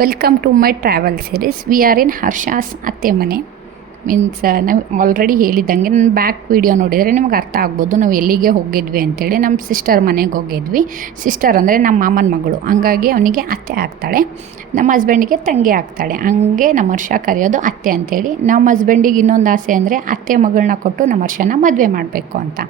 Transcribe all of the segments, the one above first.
Welcome to my travel series. We are in Harsha's atte mane. Means ನಾವು already ಹೇಳಿದ್ದಂಗೆ ನನ್ನ back video ನೋಡಿದರೆ ನಿಮಗೆ ಅರ್ಥ ಆಗ್ಬೋದು ನಾವು ಎಲ್ಲಿಗೆ ಹೋಗಿದ್ವಿ ಅಂತೇಳಿ. ನಮ್ಮ ಸಿಸ್ಟರ್ ಮನೆಗೆ ಹೋಗಿದ್ವಿ. ಸಿಸ್ಟರ್ ಅಂದರೆ ನಮ್ಮ ಮಾಮನ ಮಗಳು, ಹಂಗಾಗಿ ಅವನಿಗೆ ಅತ್ತೆ ಆಗ್ತಾಳೆ. ನಮ್ಮ ಹಸ್ಬೆಂಡಿಗೆ ತಂಗಿ ಆಗ್ತಾಳೆ. ಹಂಗೆ ನಮ್ಮ ಹರ್ಷ ಕರೆಯೋದು ಅತ್ತೆ ಅಂತೇಳಿ. ನಮ್ಮ ಹಸ್ಬೆಂಡಿಗೆ ಇನ್ನೊಂದು ಆಸೆ ಅಂದರೆ ಅತ್ತೆ ಮಗಳನ್ನ ಕೊಟ್ಟು ನಮ್ಮ ಹರ್ಷನ ಮದುವೆ ಮಾಡಬೇಕು ಅಂತ.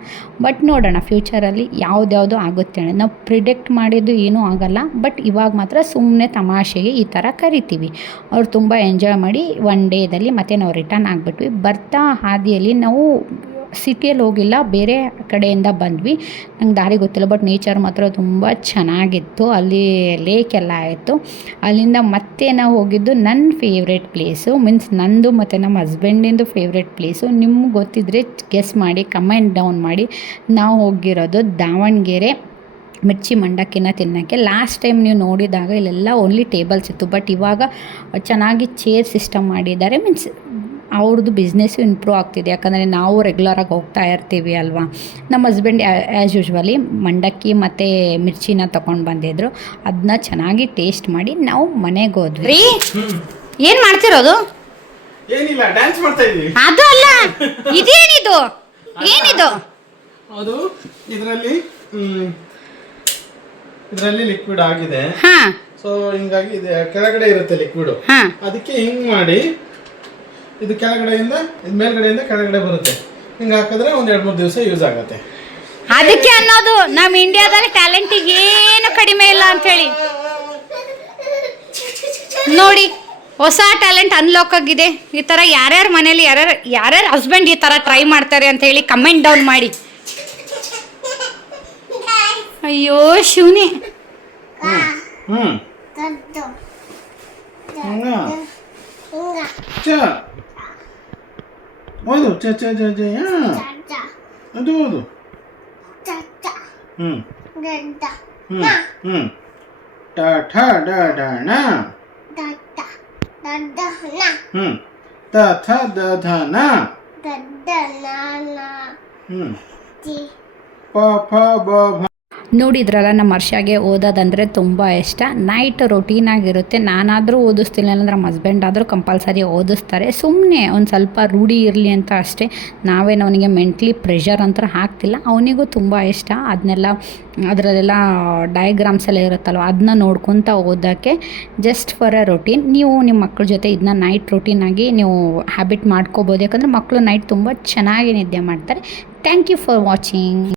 ಬಟ್ ನೋಡೋಣ ಫ್ಯೂಚರಲ್ಲಿ ಯಾವುದ್ಯಾವುದು ಆಗುತ್ತೆ. ನಾವು ಪ್ರಿಡಿಕ್ಟ್ ಮಾಡಿದ್ದು ಏನೂ ಆಗಲ್ಲ. ಬಟ್ ಇವಾಗ ಮಾತ್ರ ಸುಮ್ಮನೆ ತಮಾಷೆಗೆ ಈ ಥರ ಕರಿತೀವಿ. ಅವ್ರು ತುಂಬ ಎಂಜಾಯ್ ಮಾಡಿ ಒನ್ ಡೇದಲ್ಲಿ ಮತ್ತೆ ನಾವು ರಿಟರ್ನ್ ಆಗಿಬಿಟ್ವಿ. ಬರ್ತಾ ಹಾದಿಯಲ್ಲಿ ನಾವು ಸಿಟಿಯಲ್ಲಿ ಹೋಗಿಲ್ಲ, ಬೇರೆ ಕಡೆಯಿಂದ ಬಂದ್ವಿ. ನಂಗೆ ದಾರಿ ಗೊತ್ತಿಲ್ಲ, ಬಟ್ ನೇಚರ್ ಮಾತ್ರ ತುಂಬ ಚೆನ್ನಾಗಿತ್ತು. ಅಲ್ಲಿ ಲೇಕ್ ಎಲ್ಲ ಆಯಿತು. ಅಲ್ಲಿಂದ ಮತ್ತೆ ನಾವು ಹೋಗಿದ್ದು ನನ್ನ ಫೇವ್ರೆಟ್ ಪ್ಲೇಸು, ಮೀನ್ಸ್ ನಂದು ಮತ್ತು ನಮ್ಮ ಹಸ್ಬೆಂಡಿಂದು ಫೇವ್ರೆಟ್ ಪ್ಲೇಸು. ನಿಮ್ಗೆ ಗೊತ್ತಿದ್ದರೆ ಗೆಸ್ ಮಾಡಿ, ಕಮೆಂಟ್ ಡೌನ್ ಮಾಡಿ. ನಾವು ಹೋಗಿರೋದು ದಾವಣಗೆರೆ ಮಿರ್ಚಿ ಮಂಡಕ್ಕಿನ ತಿನ್ನೋಕ್ಕೆ. ಲಾಸ್ಟ್ ಟೈಮ್ ನೀವು ನೋಡಿದಾಗ ಇಲ್ಲೆಲ್ಲ ಓನ್ಲಿ ಟೇಬಲ್ಸ್ ಇತ್ತು, ಬಟ್ ಇವಾಗ ಚೆನ್ನಾಗಿ ಚೇರ್ ಸಿಸ್ಟಮ್ ಮಾಡಿದ್ದಾರೆ. ಮೀನ್ಸ್ ಅವ್ರದ್ದು ಬಿಸ್ನೆಸ್ಸು ಇಂಪ್ರೂವ್ ಆಗ್ತಿದೆ. ಯಾಕಂದರೆ ನಾವು ರೆಗ್ಯುಲರಾಗಿ ಹೋಗ್ತಾ ಇರ್ತೀವಿ ಅಲ್ವಾ. ನಮ್ಮ ಹಸ್ಬೆಂಡ್ ಆ್ಯಸ್ ಯೂಶ್ವಲಿ ಮಂಡಕ್ಕಿ ಮತ್ತು ಮಿರ್ಚಿನ ತೊಗೊಂಡು ಬಂದಿದ್ರು. ಅದನ್ನ ಚೆನ್ನಾಗಿ ಟೇಸ್ಟ್ ಮಾಡಿ ನಾವು ಮನೆಗೆ ಹೋದ್ವಿ. ಏನು ಮಾಡ್ತಿರೋದು? ಏನಿಲ್ಲ, ಡ್ಯಾನ್ಸ್ ಮಾಡ್ತಾ ಇದೀವಿ. ಅದು ಅಲ್ಲ, ಇದೇನಿದು? ಏನಿದು? ಅದು ಇದರಲ್ಲಿ ಲಿಕ್ವಿಡ್ ಆಗಿದೆ. ಸೊ ಹಿಂಗಾಗಿ ಇದೆ ಕೆಳಗಡೆ ಇರುತ್ತೆ ಲಿಕ್ವಿಡ್. ಅದಕ್ಕೆ ಹಿಂಗ್ ಮಾಡಿ ಇದು ಕೆಳಗಡೆಯಿಂದ ಇದು ಮೇಲ್ಗಡೆಯಿಂದ ಕೆಳಗಡೆ ಬರುತ್ತೆ. ಹಿಂಗೆ ಹಾಕಿದ್ರೆ ಒಂದು 2-3 ದಿವಸ ಯೂಸ್ ಆಗುತ್ತೆ. ಅದಕ್ಕೆ ಅನ್ನೋದು ನಮ್ಮ ಇಂಡಿಯಾದಲ್ಲಿ ಟ್ಯಾಲೆಂಟಿಗೆ ಏನು ಕಡಿಮೆ ಇಲ್ಲ ಅಂಥೇಳಿ. ನೋಡಿ, ಹೊಸ ಟ್ಯಾಲೆಂಟ್ ಅನ್ಲಾಕ್ ಆಗಿದೆ. ಈ ಥರ ಯಾರ್ಯಾರ ಮನೇಲಿ ಯಾರ್ಯಾರ ಹಸ್ಬೆಂಡ್ ಈ ಥರ ಟ್ರೈ ಮಾಡ್ತಾರೆ ಅಂತ ಹೇಳಿ ಕಮೆಂಟ್ ಡೌನ್ ಮಾಡಿ. ಅಯ್ಯೋ ಶಿವನೇ, ಹೌದು ಚ ಚ ಜ ಜ ಅದು ಹೌದು. ಟ ಠ ಡ ಡ ಣ ತ ಥ ದ ಧ ನ ಪ ಫ ಬ ಭ. ನೋಡಿದ್ರಲ್ಲ, ನಮ್ಮ ಹರ್ಷಾಗೆ ಓದೋದಂದರೆ ತುಂಬ ಇಷ್ಟ. ನೈಟ್ ರೊಟೀನಾಗಿರುತ್ತೆ. ನಾನಾದರೂ ಓದಿಸ್ತಿಲ್ಲ ಅಂದರೆ ನಮ್ಮ ಹಸ್ಬೆಂಡ್ ಆದರೂ ಕಂಪಲ್ಸರಿ ಓದಿಸ್ತಾರೆ. ಸುಮ್ಮನೆ ಒಂದು ಸ್ವಲ್ಪ ರೂಢಿ ಇರಲಿ ಅಂತ ಅಷ್ಟೇ. ನಾವೇನು ಅವನಿಗೆ ಮೆಂಟ್ಲಿ ಪ್ರೆಷರ್ ಅಂತ ಹಾಕ್ತಿಲ್ಲ. ಅವನಿಗೂ ತುಂಬ ಇಷ್ಟ. ಅದರಲ್ಲೆಲ್ಲ ಡಯಾಗ್ರಾಮ್ಸ್ ಎಲ್ಲ ಇರುತ್ತಲ್ವ, ಅದನ್ನ ನೋಡ್ಕೊತ ಓದೋಕ್ಕೆ ಜಸ್ಟ್ ಫಾರ್ ಅ ರೊಟೀನ್. ನೀವು ನಿಮ್ಮ ಮಕ್ಕಳ ಜೊತೆ ಇದನ್ನ ನೈಟ್ ರೊಟೀನಾಗಿ ನೀವು ಹ್ಯಾಬಿಟ್ ಮಾಡ್ಕೋಬೋದು. ಯಾಕಂದರೆ ಮಕ್ಕಳು ನೈಟ್ ತುಂಬ ಚೆನ್ನಾಗಿ ನಿದ್ದೆ ಮಾಡ್ತಾರೆ. Thank you for watching.